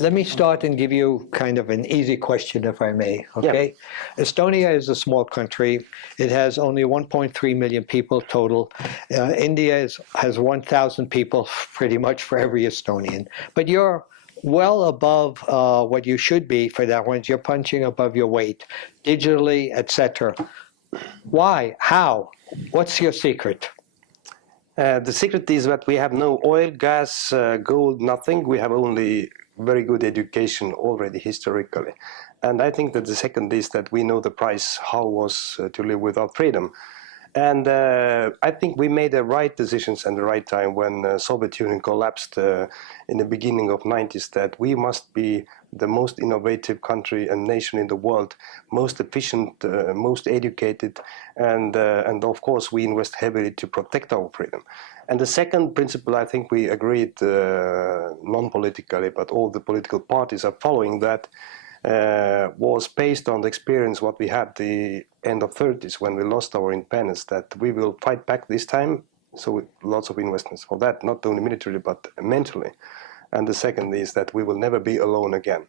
Let me start and give you kind of an easy question, if I may, okay? Yeah. Estonia is a small country. It has only 1.3 million people total. India has 1,000 people pretty much for every Estonian. But you're well above what you should be for that one. You're punching above your weight, digitally, etc. Why? How? What's your secret? The secret is that we have no oil, gas, gold, nothing. We have only very good education already historically. And I think that the second is that we know the price, how was to live without freedom. And I think we made the right decisions at the right time when Soviet Union collapsed in the beginning of 90s, that we must be the most innovative country and nation in the world, most efficient, most educated, and of course we invest heavily to protect our freedom. And the second principle, I think we agreed non-politically, but all the political parties are following that, was based on the experience what we had the end of 30s when we lost our independence, that we will fight back this time. So lots of investments for that, not only militarily but mentally. And the second is that we will never be alone again.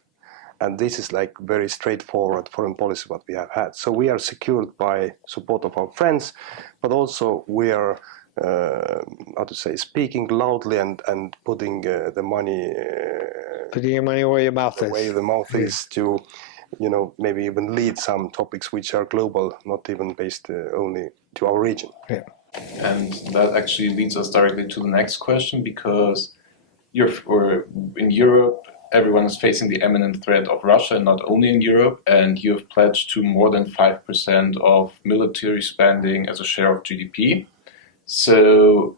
And this is like very straightforward foreign policy what we have had. So we are secured by support of our friends, but also we are how to say, speaking loudly and putting the money putting your money where your mouth is. Where the mouth is to, you know, maybe even lead some topics which are global, not even based only to our region. Yeah. And that actually leads us directly to the next question, because in Europe, everyone is facing the imminent threat of Russia, and not only in Europe, and you have pledged to more than 5% of military spending as a share of GDP. So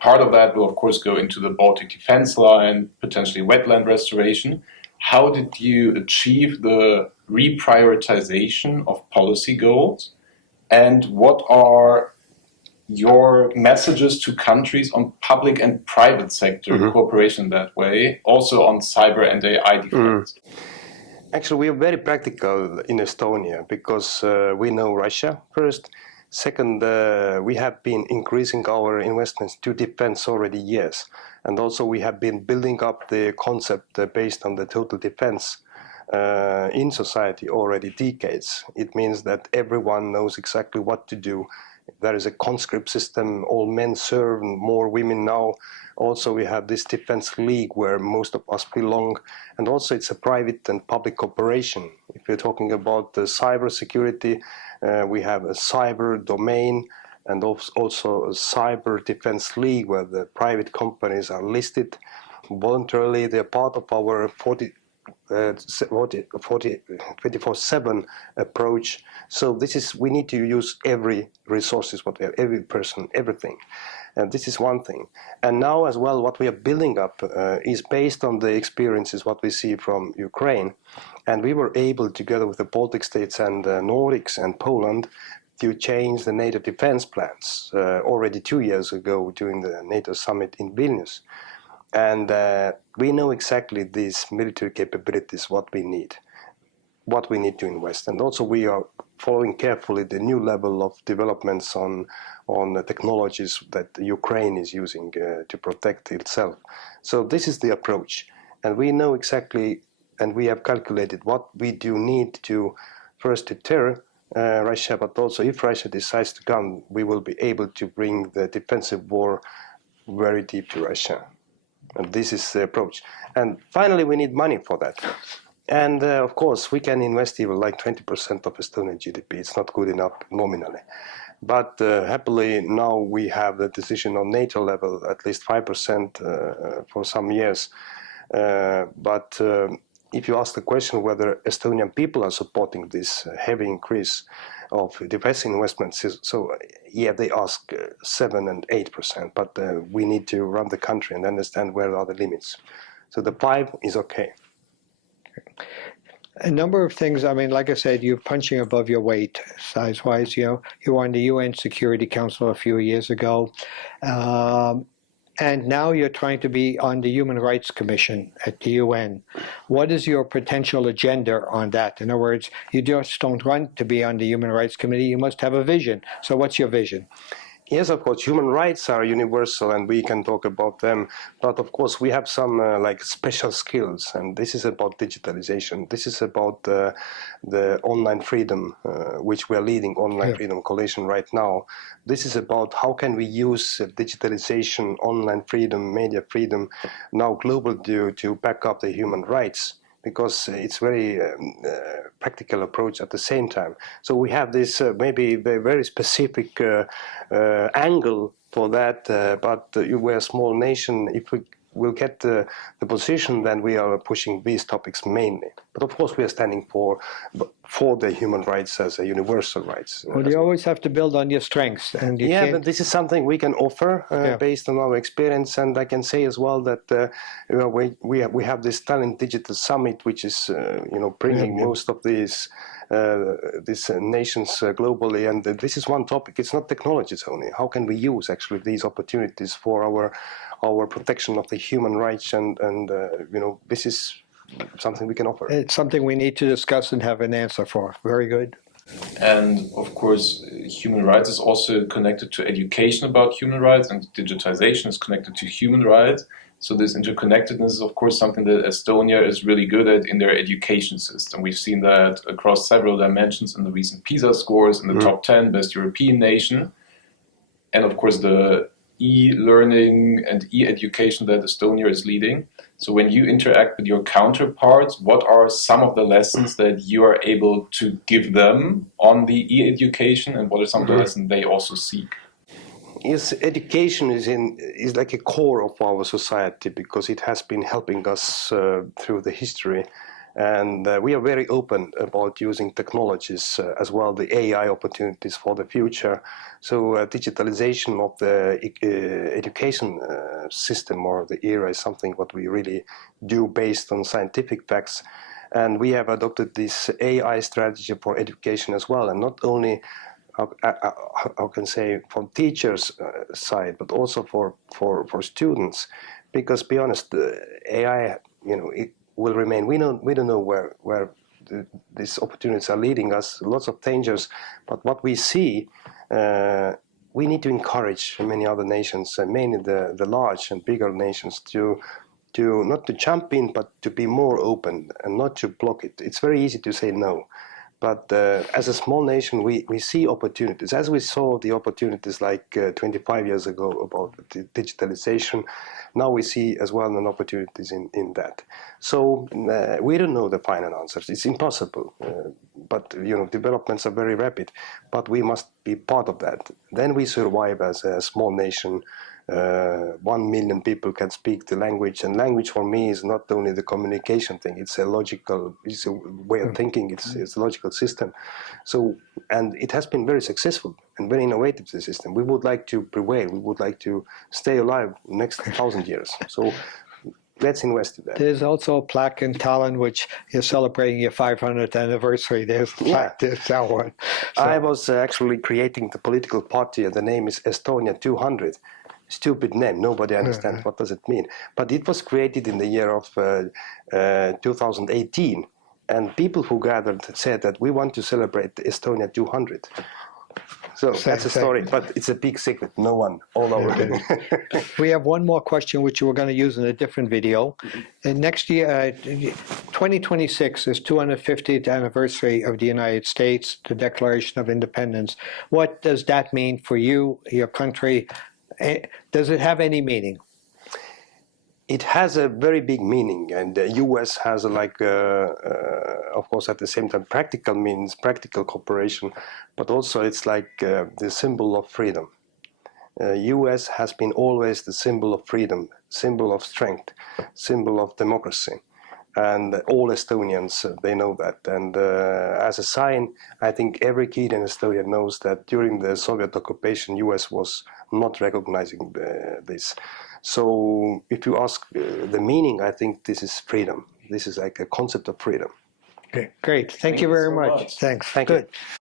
part of that will, of course, go into the Baltic defense line, potentially wetland restoration. How did you achieve the reprioritization of policy goals? And what are your messages to countries on public and private sector cooperation that way, also on cyber and AI defense? Actually, we are very practical in Estonia because we know Russia first. Second, we have been increasing our investments to defense already years. And also we have been building up the concept based on the total defense in society already decades. It means that everyone knows exactly what to do. There is a conscript system, all men serve, more women now. Also we have this defense league where most of us belong. And also it's a private and public cooperation. If you're talking about the cyber security, we have a cyber domain and also a cyber defense league where the private companies are listed voluntarily. They're part of our 24/7 approach. So this is, we need to use every resources, what we have, every person, everything. And this is one thing. And now as well, what we are building up is based on the experiences, what we see from Ukraine. And we were able, together with the Baltic states and Nordics and Poland, to change the NATO defense plans already 2 years ago during the NATO summit in Vilnius. And we know exactly these military capabilities, what we need to invest. And also we are following carefully the new level of developments on the technologies that Ukraine is using to protect itself. So this is the approach. And we know exactly, and we have calculated what we do need to first deter Russia, but also if Russia decides to come, we will be able to bring the defensive war very deep to Russia. And this is the approach. And finally, we need money for that. And of course, we can invest even like 20% of Estonian GDP. It's not good enough nominally. But happily, now we have the decision on NATO level, at least 5% for some years. But if you ask the question whether Estonian people are supporting this heavy increase of defense investments, so yeah, they ask 7 and 8%, but we need to run the country and understand where are the limits. So the 5 is okay. A number of things. I mean, like I said, you're punching above your weight size-wise. You know, you were on the UN Security Council a few years ago, and now you're trying to be on the Human Rights Commission at the UN. What is your potential agenda on that? In other words, you just don't run to be on the Human Rights Committee. You must have a vision. So what's your vision? Yes, of course, human rights are universal and we can talk about them. But of course, we have some like special skills, and this is about digitalization. This is about the online freedom, which we are leading Online Freedom Coalition right now. This is about how can we use digitalization, online freedom, media freedom, now global to back up the human rights, because it's very practical approach at the same time. So we have this maybe very specific angle for that, but we're a small nation. If we will get the position, then we are pushing these topics mainly. But of course, we are standing for the human rights as a universal rights. Well, you always have to build on your strengths, and you can't... but this is something we can offer based on our experience. And I can say as well that we have this Talent Digital Summit, which is bringing most of these nations globally. And this is one topic. It's not technologies only. How can we use actually these opportunities for our protection of the human rights? And this is something we can offer. It's something we need to discuss and have an answer for. Very good. And of course, human rights is also connected to education about human rights, and digitization is connected to human rights. So this interconnectedness is of course something that Estonia is really good at in their education system. We've seen that across several dimensions in the recent PISA scores, in the top 10 best European nation. And of course the e-learning and e-education that Estonia is leading. So when you interact with your counterparts, what are some of the lessons that you are able to give them on the e-education, and what are some of the lessons they also seek? Yes, education is like a core of our society, because it has been helping us through the history. And we are very open about using technologies as well, the AI opportunities for the future. So digitalization of the education system or the era is something what we really do based on scientific facts. And we have adopted this AI strategy for education as well, and not only how can say from teachers' side, but also for students, because be honest, AI, it will remain. We don't know where these opportunities are leading us. Lots of dangers, but what we see, we need to encourage many other nations, mainly the large and bigger nations, to not to jump in, but to be more open and not to block it. It's very easy to say no. But as a small nation, we see opportunities, as we saw the opportunities like 25 years ago about digitalization. Now we see as well an opportunities in that. So we don't know the final answers. It's impossible. But developments are very rapid. But we must be part of that. Then we survive as a small nation. 1 million people can speak the language, and language for me is not only the communication thing. It's a way of thinking. It's a logical system. So, and it has been very successful and very innovative, the system. We would like to prevail. We would like to stay alive next 1,000 years. So let's invest in that. There's also a plaque in Tallinn, which you're celebrating your 500th anniversary. There's the plaque. There's that one. So, I was actually creating the political party, and the name is Estonia 200. Stupid name, nobody understands what does it mean. But it was created in the year of 2018, and people who gathered said that we want to celebrate Estonia 200. So that's a story, but it's a big secret. No one all over there. we have one more question which we're going to use in a different video. And next year, 2026 is 250th anniversary of the United States, the Declaration of Independence. What does that mean for you, your country? Does it have any meaning? It has a very big meaning, and the U.S. has of course, at the same time, practical cooperation, but also it's like the symbol of freedom. U.S. has been always the symbol of freedom, symbol of strength, symbol of democracy. And all Estonians, they know that. And as a sign, I think every kid in Estonia knows that during the Soviet occupation, U.S. was not recognizing this. So if you ask the meaning, I think this is freedom. This is like a concept of freedom. Okay, great. Thank you very so much. much. Thanks. Thank Good. you.